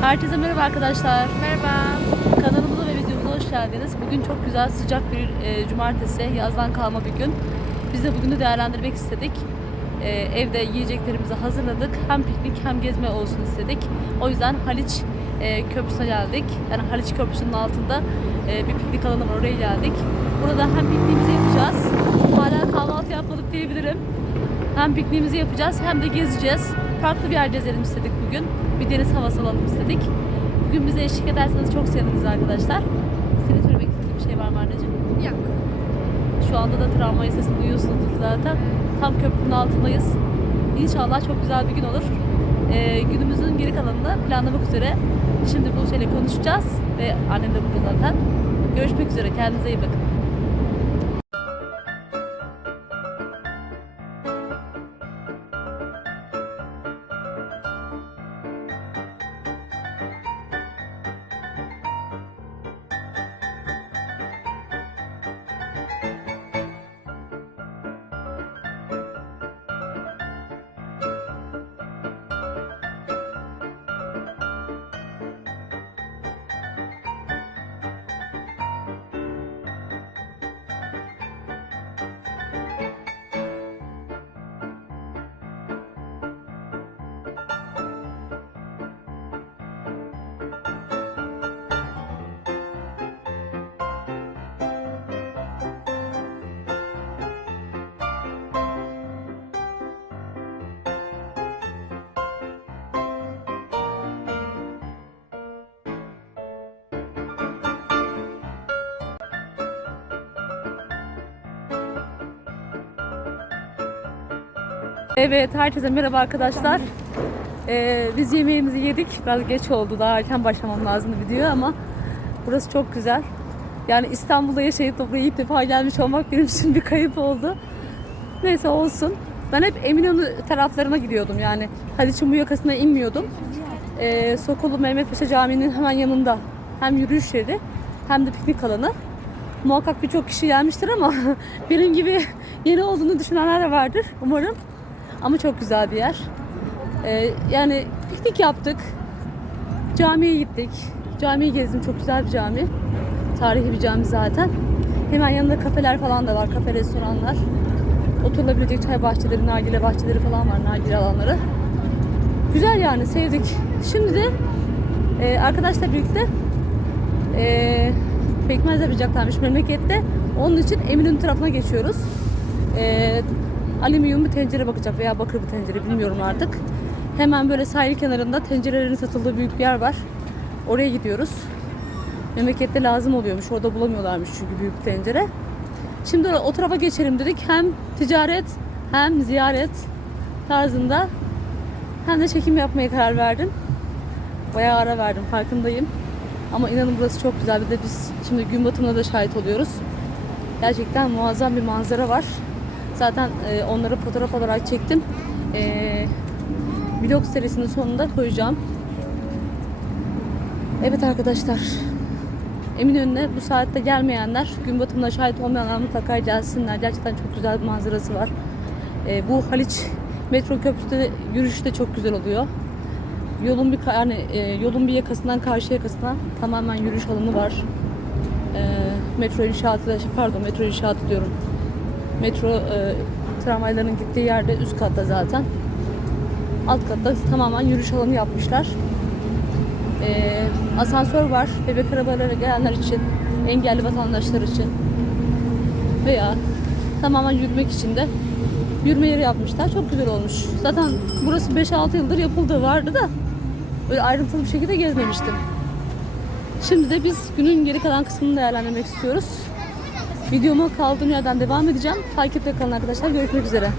Herkese merhaba arkadaşlar. Merhaba. Kanalımıza ve videomuza hoş geldiniz. Bugün çok güzel sıcak bir e, cumartesi, yazdan kalma bir gün. Biz de bugünü değerlendirmek istedik. E, evde yiyeceklerimizi hazırladık. Hem piknik hem gezme olsun istedik. O yüzden Haliç e, Köprüsü'ne geldik. Yani Haliç Köprüsü'nün altında e, bir piknik alanı var. Oraya geldik. Burada hem pikniğimizi yapacağız. Hala kahvaltı yapmadık diyebilirim. Hem pikniğimizi yapacağız hem de gezeceğiz. Farklı bir yer gezelim istedik bugün. Bir deniz havası alalım istedik. Bugün bize eşlik ederseniz çok seviniriz arkadaşlar. Senin söylemek istediğin bir şey var mı anneciğim? Yok. Şu anda da tramvay sesini duyuyorsunuz zaten. Tam köprünün altındayız. İnşallah çok güzel bir gün olur. Ee, günümüzün geri kalanını planlamak üzere. Şimdi bu şeyle konuşacağız ve annem de burada zaten. Görüşmek üzere. Kendinize iyi bakın. Evet, herkese merhaba arkadaşlar. Ee, biz yemeğimizi yedik. Biraz geç oldu. Daha erken başlamam lazımdı video ama burası çok güzel. Yani İstanbul'da yaşayıp da buraya ilk defa gelmiş olmak benim için bir kayıp oldu. Neyse olsun. Ben hep Eminönü taraflarına gidiyordum yani. Haliç'in bu yakasına inmiyordum. Ee, Sokolu Mehmet Paşa Camii'nin hemen yanında hem yürüyüş yeri hem de piknik alanı. Muhakkak birçok kişi gelmiştir ama benim gibi yeni olduğunu düşünenler de vardır umarım. Ama çok güzel bir yer. Ee, yani piknik yaptık. Camiye gittik. Camiyi gezdim. Çok güzel bir cami. Tarihi bir cami zaten. Hemen yanında kafeler falan da var. Kafe, restoranlar. Oturulabilecek çay bahçeleri, nargile bahçeleri falan var. Nargile alanları. Güzel yani sevdik. Şimdi de e, arkadaşla birlikte e, pekmez yapacaklarmış memlekette. Onun için Eminönü tarafına geçiyoruz. E, alüminyum bir tencere bakacak veya bakır bir tencere bilmiyorum artık. Hemen böyle sahil kenarında tencerelerin satıldığı büyük bir yer var. Oraya gidiyoruz. Memlekette lazım oluyormuş. Orada bulamıyorlarmış çünkü büyük tencere. Şimdi o tarafa geçelim dedik. Hem ticaret hem ziyaret tarzında hem de çekim yapmaya karar verdim. Bayağı ara verdim farkındayım. Ama inanın burası çok güzel. Bir de biz şimdi gün batımına da şahit oluyoruz. Gerçekten muazzam bir manzara var. Zaten e, onları fotoğraf olarak çektim. E, vlog serisinin sonunda koyacağım. Evet arkadaşlar. Eminönü'ne bu saatte gelmeyenler, gün batımına şahit olmayanlar mutlaka gelsinler. Gerçekten çok güzel bir manzarası var. E, bu Haliç metro köprüsü yürüyüş de çok güzel oluyor. Yolun bir yani e, yolun bir yakasından karşı yakasına tamamen yürüyüş alanı var. E, metro inşaatı, pardon metro inşaatı diyorum. Metro e, tramvayların gittiği yerde üst katta zaten. Alt katta tamamen yürüyüş alanı yapmışlar. E, asansör var. Bebek arabaları gelenler için, engelli vatandaşlar için veya tamamen yürümek için de yürüme yeri yapmışlar. Çok güzel olmuş. Zaten burası 5-6 yıldır yapıldığı vardı da böyle ayrıntılı bir şekilde gezmemiştim. Şimdi de biz günün geri kalan kısmını değerlendirmek istiyoruz. Videoma kaldığım yerden devam edeceğim. Takipte kalın arkadaşlar. Görüşmek üzere.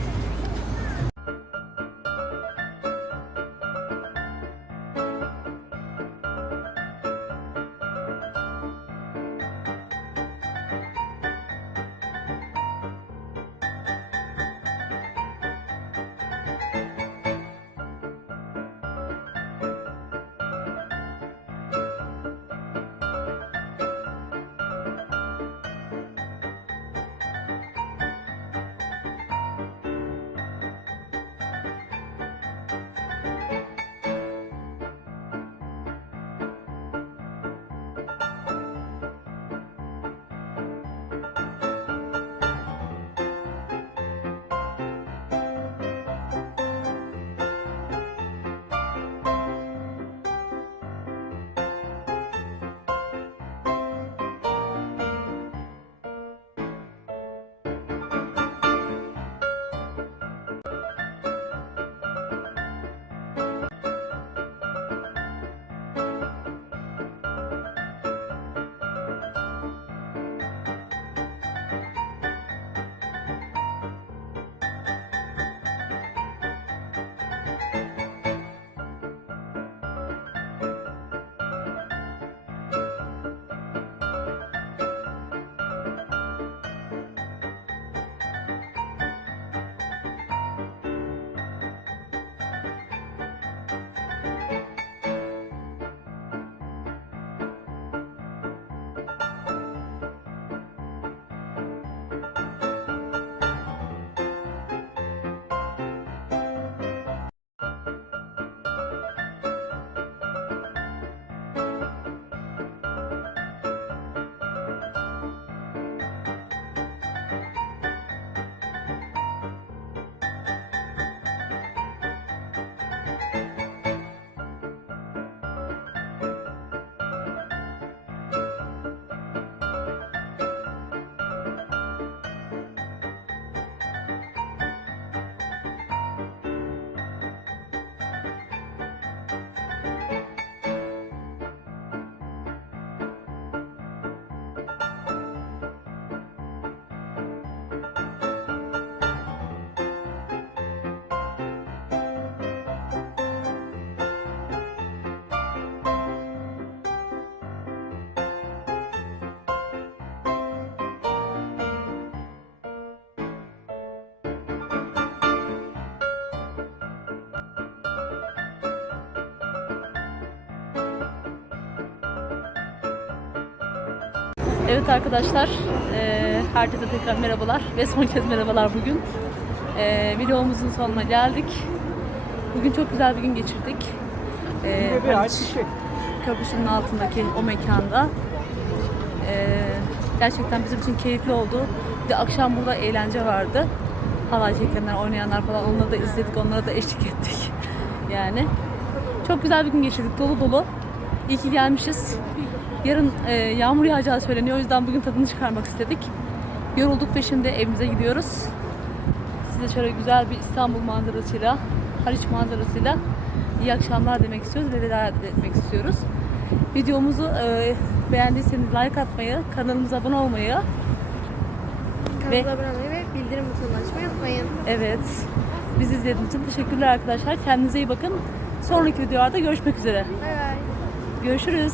Evet arkadaşlar, eee, herkese tekrar merhabalar ve son kez merhabalar bugün. Eee, videomuzun sonuna geldik. Bugün çok güzel bir gün geçirdik. Eee Haliç Köprüsü'nün altındaki o mekanda. Eee, gerçekten bizim için keyifli oldu. Bir de akşam burada eğlence vardı. Halay çekenler, oynayanlar falan onları da izledik, onlara da eşlik ettik. Yani çok güzel bir gün geçirdik, dolu dolu. İyi ki gelmişiz. Yarın e, yağmur yağacağı söyleniyor. O yüzden bugün tadını çıkarmak istedik. Yorulduk ve şimdi evimize gidiyoruz. Size şöyle güzel bir İstanbul manzarasıyla, Haliç manzarasıyla iyi akşamlar demek istiyoruz ve veda etmek istiyoruz. Videomuzu e, beğendiyseniz like atmayı, kanalımıza abone olmayı, Ve- Kanala abone olmayı ve bildirim butonunu açmayı unutmayın. evet bizi izlediğiniz için teşekkürler arkadaşlar. Kendinize iyi bakın. Sonraki videolarda görüşmek üzere. Bay bay. Görüşürüz.